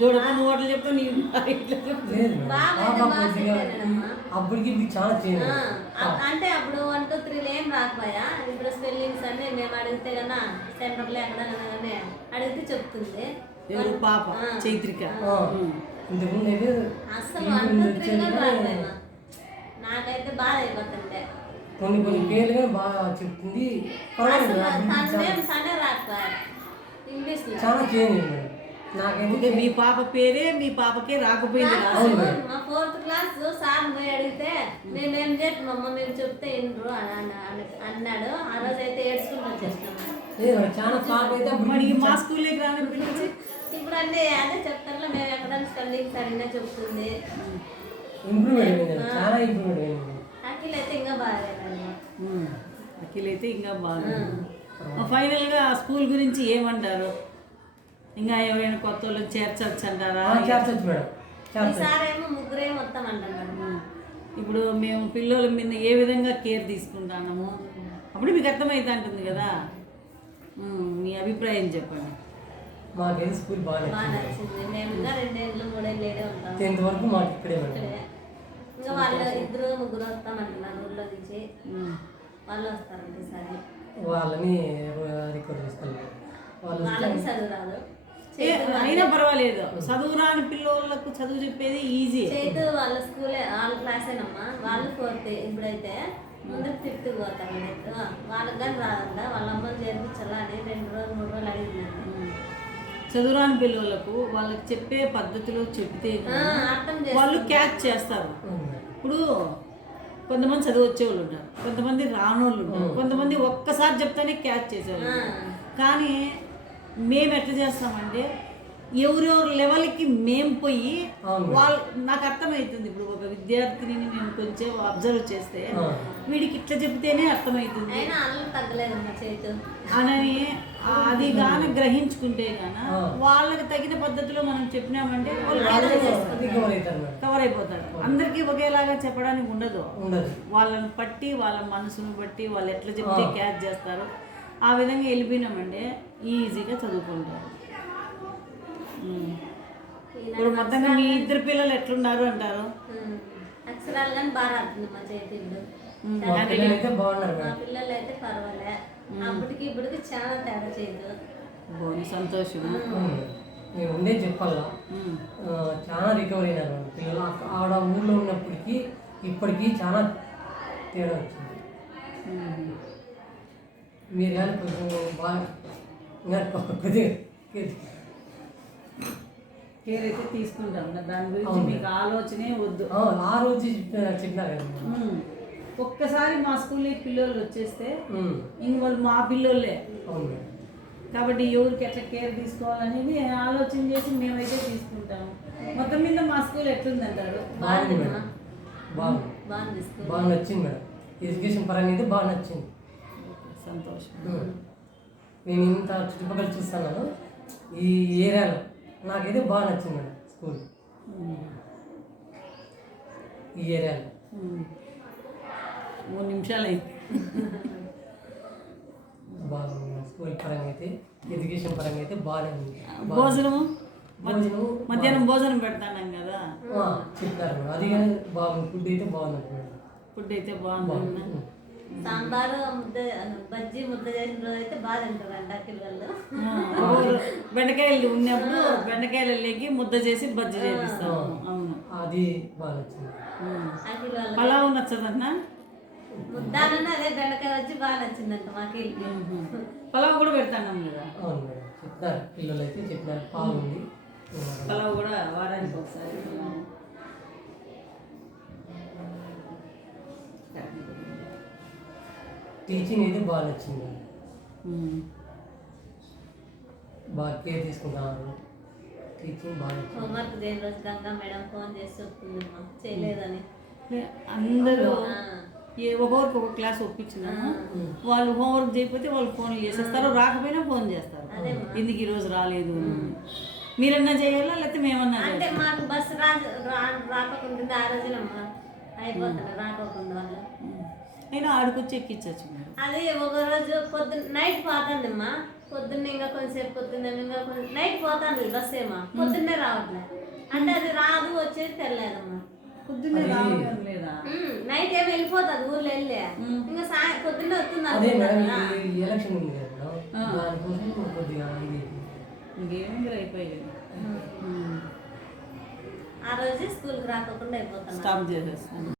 చూడకుండా ఓట్లు చెప్తా నీ అప్పటికి చాలా చేంజ్. అంటే అప్పుడు 1 2 3 ఏం రాకపోయా. ఇప్పుడు స్పెల్లింగ్స్ అన్ని మేము అడిగితే కన్నా సెంటర్లో ఎక్కడ కానీ అడిగితే చెప్తుంది. ఎవరు పాప చైత్రిక. ఇంతకుముందు అయితే అసలు 1 2 3 కూడా రాకపోయా. నాకైతే బాధ అయిపోతుంటే కొన్ని పేర్లు బాగా చెప్తుంది. తనే రాకపోయా ఇంగ్లీష్ చాలా చేంజ్ అయింది. నాకైతే మీ పాప పేరే మీ పాపకే రాకపోయింది. మా 4th క్లాస్ సార్ పోయి అడిగితే మేమేం చెప్పమమ్మ మేము చెప్తే ఇండ్రు అన్నాడు. ఆ రోజు అయితే ఏడ్చుకుంటూ వచ్చేసినాము. చాలా పాప అయితే మా స్కూల్లోకి రాని పిలిచి ఇప్పుడు అన్నీ అదే చెప్తాను. మేము ఎక్కడ స్పెల్లింగ్స్ అడిగినా చెప్తుంది. ఇంప్రూవ్మెంట్ అయింది, చాలా ఇంప్రూవ్మెంట్ అయింది. అఖిల్ అయితే ఇంకా బాగా అఖిల్ అయితే ఇంకా బాగా. ఫైనల్గా స్కూల్ గురించి ఏమంటారు? ఇంకా ఎవరైనా కొత్త వాళ్ళు చేర్చవచ్చు అంటారా? చేర్చచ్చు మేడం. ఈసారేమో ముగ్గురే మొత్తం అంటున్నాము. ఇప్పుడు మేము పిల్లల మీద ఏ విధంగా కేర్ తీసుకుంటున్నాము అప్పుడు మీకు అర్థమైతే ఉంటుంది కదా. మీ అభిప్రాయం చెప్పండి. మాకైతే స్కూల్ బాగా నచ్చింది. మేము ఇంకా 2 ఏళ్ళు 3 ఏళ్ళు ఉంటాం. 10th వరకు మాకు ఇక్కడే ఇంకా వాళ్ళు 2 ముగ్గురు వస్తామంటున్నారు ఊళ్ళో నుంచి. వాళ్ళు వస్తారండి ఈసారి. వాళ్ళని రికార్డ్ చేసుకెళ్ళాలి. వాళ్ళకి చదువు రాదు. అయినా పర్వాలేదు, చదువు రాని పిల్లలకు చదువు చెప్పేది ఈజీ. చైతు వాళ్ళ స్కూలే వాళ్ళ క్లాసేనమ్మా. వాళ్ళు 4th ఇప్పుడైతే ముందు 5th పోతారు. వాళ్ళకి కానీ రాదంట. వాళ్ళ అమ్మని చేర్పించాలా అని 2 రోజులు 3 రోజులు అడిగిందండి. చదువురాని పిల్లలకు వాళ్ళకి చెప్పే పద్ధతిలో చెప్తే వాళ్ళు క్యాచ్ చేస్తారు. ఇప్పుడు కొంతమంది చదువు వచ్చేవాళ్ళు ఉంటారు, కొంతమంది రానోళ్ళు ఉంటారు, కొంతమంది ఒక్కసారి చెప్తానే క్యాచ్ చేసేవాళ్ళు. కానీ మేము ఎట్లా చేస్తామంటే ఎవరెవరి లెవెల్కి మేము పోయి వాళ్ళు నాకు అర్థమవుతుంది. ఇప్పుడు ఒక విద్యార్థిని నేను కొంచెం అబ్జర్వ్ చేస్తే వీడికి ఇట్లా చెప్తేనే అర్థమవుతుంది అని అది కానీ గ్రహించుకుంటే గాన వాళ్ళకి తగిన పద్ధతిలో మనం చెప్పినామంటే వాళ్ళు కవర్ అయిపోతారు. అందరికీ ఒకేలాగా చెప్పడానికి ఉండదు. వాళ్ళని బట్టి వాళ్ళ మనసును బట్టి వాళ్ళు ఎట్లా చెప్తే క్యాచ్ చేస్తారు. ఆ విధంగా వెళ్ళిపోయినామంటే ఈజీగా చదువుకుంటారు. ఇప్పుడు మొత్తంగా మీ 2 పిల్లలు ఎట్లున్నారు అంటారు? అక్షరాలు కానీ బాగా రాస్తుంది మా చేతిలో. మా పిల్లలు అయితే పర్వాలే. అప్పటికి ఇప్పటికి చాలా తేడా చేయదు. సంతోషం. మేము ఉండే చెప్పాలా చాలా రికవరీ అయినారు పిల్లలు. ఆడ ఊళ్ళో ఉన్నప్పటికీ ఇప్పటికీ చాలా తేడా వచ్చింది. మీరు కానీ కొంచెం బాగా కొద్దిగా కేర్ అయితే తీసుకుంటాం. దాని గురించి మీకు ఆలోచనే వద్దు. ఆ రోజు చెప్పినారు కదా. ఒక్కసారి మా స్కూల్లో పిల్లలు వచ్చేస్తే ఇంక వాళ్ళు మా పిల్లోళ్ళే. కాబట్టి ఎవరికి ఎట్లా కేర్ తీసుకోవాలనేది ఆలోచన చేసి మేమైతే తీసుకుంటాము. మొత్తం మీద మా స్కూల్ ఎట్లుందంటారు? బాగా నచ్చింది మేడం. ఎడ్యుకేషన్ పరంగా అయితే బాగా నచ్చింది. సంతోషం. నేను ఇంత చుట్టుపక్కల చూస్తాను ఈ ఏరియాలో నాకైతే బాగా నచ్చింది మేడం స్కూల్. ఈ ఏరియాలో 3 నిమిషాలు అయింది. బాగుంది స్కూల్ పరంగా అయితే, ఎడ్యుకేషన్ పరంగా అయితే బాగానే ఉంది. భోజనము మధ్యాహ్నం భోజనం పెడతాం కదా చెప్పారు. అది కానీ బాగుంది. ఫుడ్ అయితే బాగుంది. ఫుడ్ అయితే బాగుంది. సాంబారు ముద్ద బజ్జీ ముద్ద చేసిన రోజు అయితే బాగా తింటారంట పిల్లలు. బెండకాయలు ఉన్నప్పుడు బెండకాయలు లేకి ముద్ద చేసి బజ్జీ చేపిస్తాం. అవును, అది బాగా నచ్చింది. పలావ్ నచ్చదన్నా? ముద్దానన్నా అదే బెండకాయ వచ్చి బాగా నచ్చిందంట మాకు. పలావ్ కూడా పెడతాం కదా. అవును మేడం, చెప్తారు పిల్లలు అయితే చెప్పినారు. బాగుంది. పలావ్ కూడా వారానికి ఒకసారి. టీచింగ్ అయితే బాగా నచ్చింది. బాగా కేర్ తీసుకుంటాను. టీచింగ్ బాగా నచ్చింది. హోంవర్క్ దేని రోజు గంగా మేడం ఫోన్ చేసి చెప్తుంది చేయలేదని. అందరూ ఒక్కొక్కరికి ఒక క్లాస్ ఒప్పించినాము. వాళ్ళు హోంవర్క్ చేయకపోతే వాళ్ళు ఫోన్లు చేసేస్తారు, రాకపోయినా ఫోన్ చేస్తారు. ఎందుకు ఈరోజు రాలేదు? మీరన్నా చేయాలా లేకపోతే మేమన్నా? అంటే మాకు బస్సు రాకుండా ఆ రోజునమ్మా అయిపోతుంది రాకోకుండా వాళ్ళు. అయినా ఆడుకొచ్చి ఎక్కించచ్చు. అది ఒక రోజు పొద్దున్న నైట్ పోతుందమ్మా. పొద్దున్నే ఇంకా కొంచెంసేపు పొద్దున్నే ఇంకా కొంచెం నైట్ పోతాను బస్ ఏమో పొద్దున్నే రావట్లే అంటే అది రాదు వచ్చేది తెల్లేదమ్మా. పొద్దున్నే రావడం లేదా? నైట్ ఏమి వెళ్ళిపోతుంది ఊర్లో వెళ్ళి ఇంకా పొద్దున్నే వస్తుంది అదే మేడం అనుకుంటా. ఈ ఎలక్షన్ ఉంది కదా మేడం, దానికోసం కొద్దిగా ఇది ఇంకేముంది అయిపోయాయి ఆ రోజు స్కూల్కి రాకుండా అయిపోతాను. స్టాప్ చేసేస్తాను.